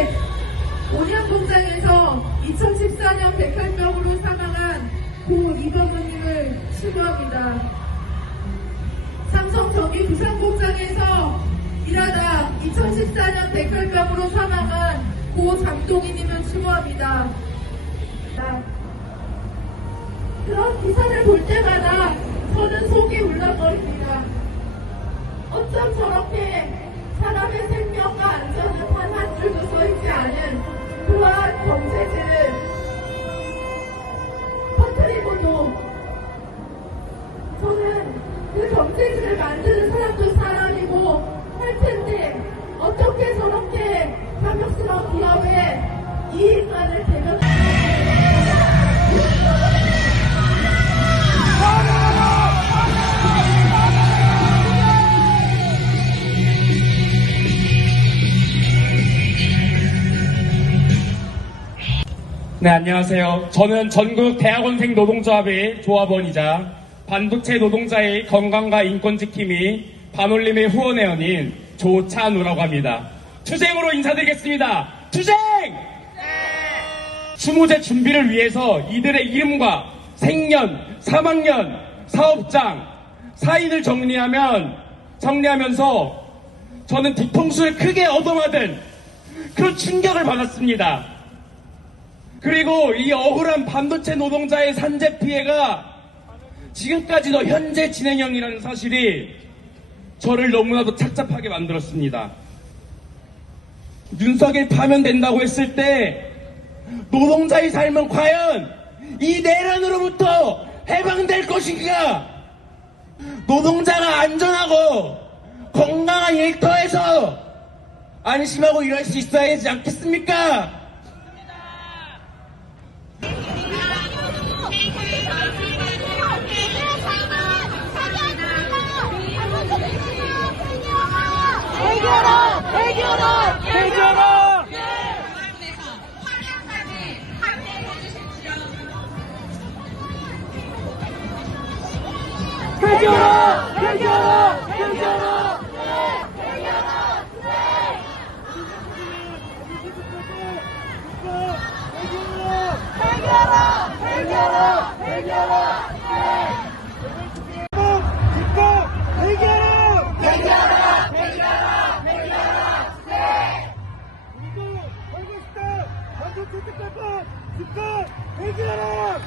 온양 공장에서 2014년 백혈병으로 사망한 고 이범우님을 추모합니다. 삼성 전기 부산 공장에서 일하다 2014년 백혈병으로 사망한 고 장동희님을 추모합니다. 나- 그런 기사를 볼 때마다 저는 속이 울렁거립니다. 어쩜 저렇게 사람의 생명과 안전을 단한 줄도 서 있지 않은 그러한 경제지를 퍼뜨리고도 저는 그 경제지를 만드는 사람도 사람이고 할 텐데 어떻게 저렇게 탐욕스러운 기업의 이익만을 대변 네, 안녕하세요. 저는 전국 대학원생 노동조합의 조합원이자 반도체 노동자의 건강과 인권 지킴이 반올림의 후원회원인 조찬우라고 합니다. 투쟁으로 인사드리겠습니다. 투쟁! 추모제 준비를 위해서 이들의 이름과 생년, 사망년, 사업장, 사인을 정리하면, 정리하면서 저는 뒤통수를 크게 얻어맞은 그런 충격을 받았습니다. 그리고 이 억울한 반도체 노동자의 산재 피해가 지금까지도 현재 진행형이라는 사실이 저를 너무나도 착잡하게 만들었습니다. 윤석열 파면된다고 했을 때 노동자의 삶은 과연 이 내란으로부터 해방될 것인가? 노동자가 안전하고 건강한 일터에서 안심하고 일할 수 있어야 하지 않겠습니까? 반도체 특별법! 집합! 해결하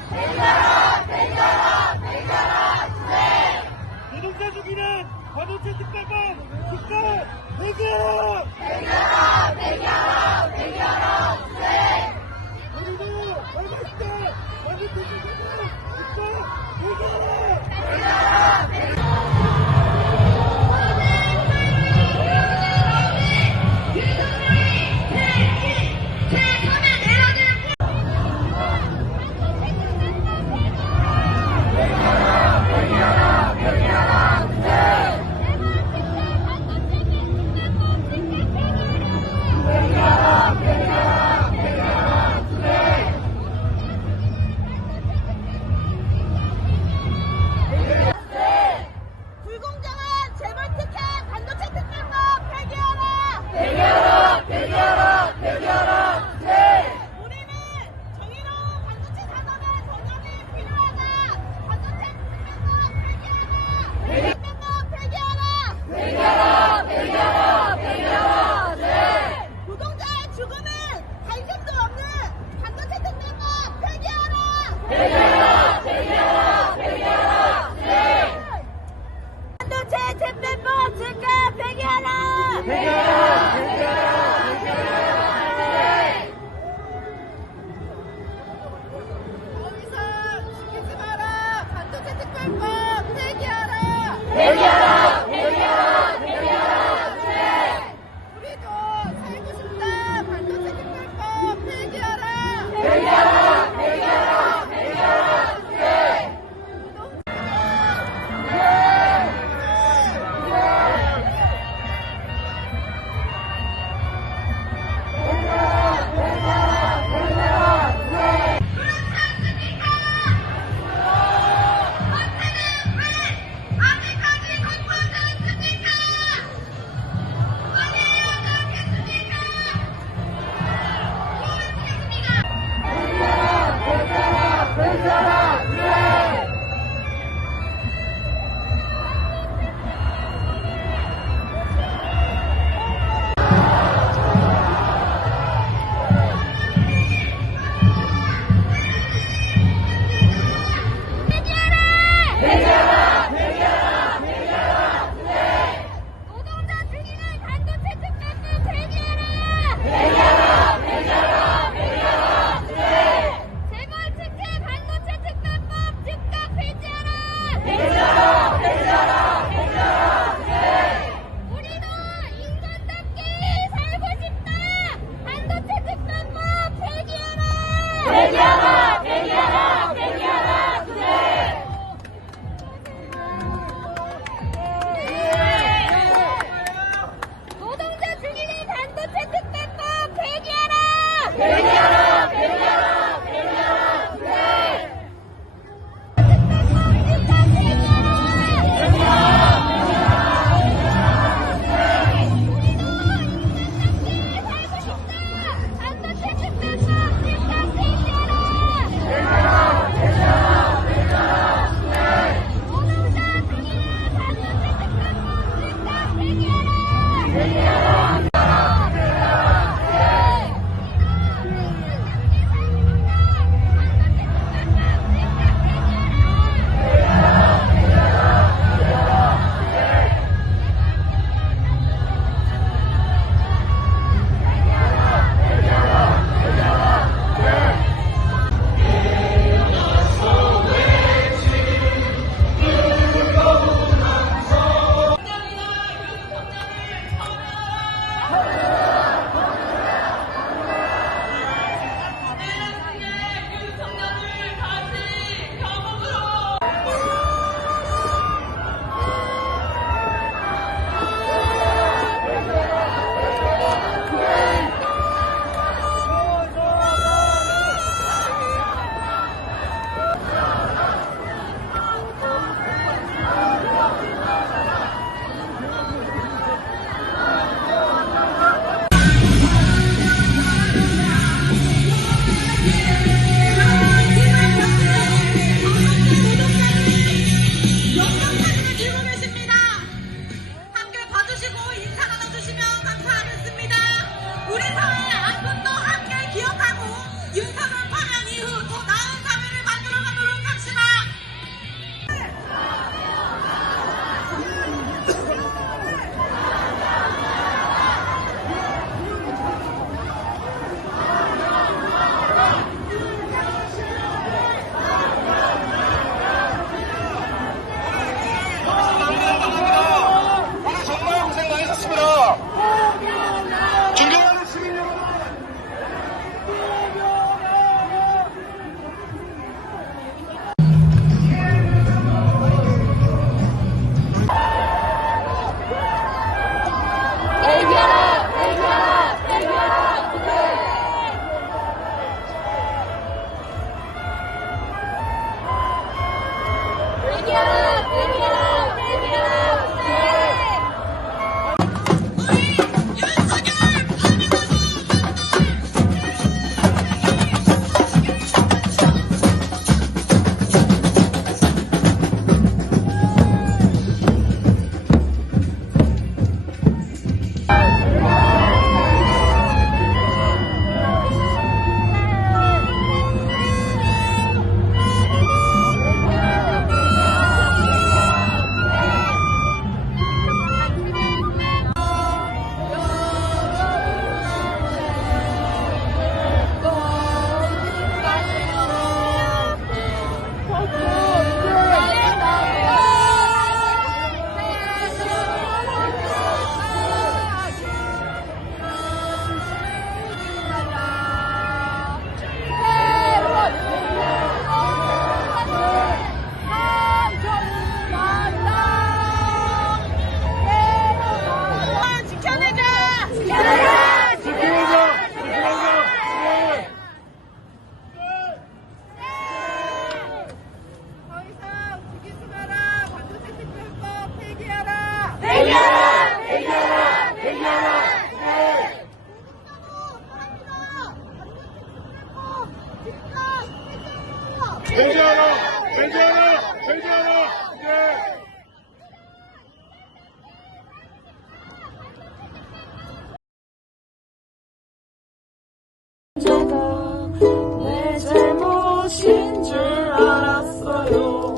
내 잘못인 줄 알았어요.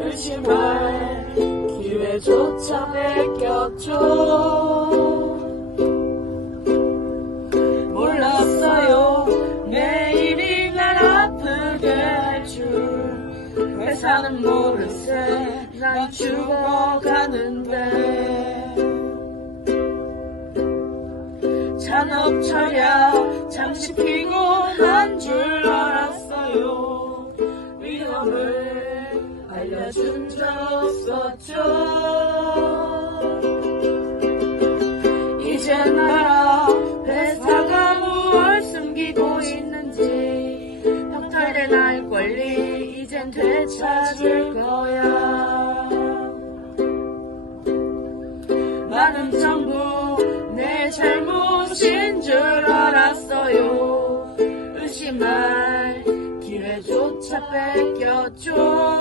의심할 기회조차 뺏겼죠. 몰랐어요. 내일이 날 아프게 할 줄. 회사는 모르세. 난 죽어가는데 잔업차야 잠시 피곤한 줄 알았어요. 위험을 알려준 적 없었죠. 이젠 알아 회사가 무얼 숨기고 있는지 벽탈된 알 권리 이젠 되찾을 거야 의심할 기회조차 뺏겼죠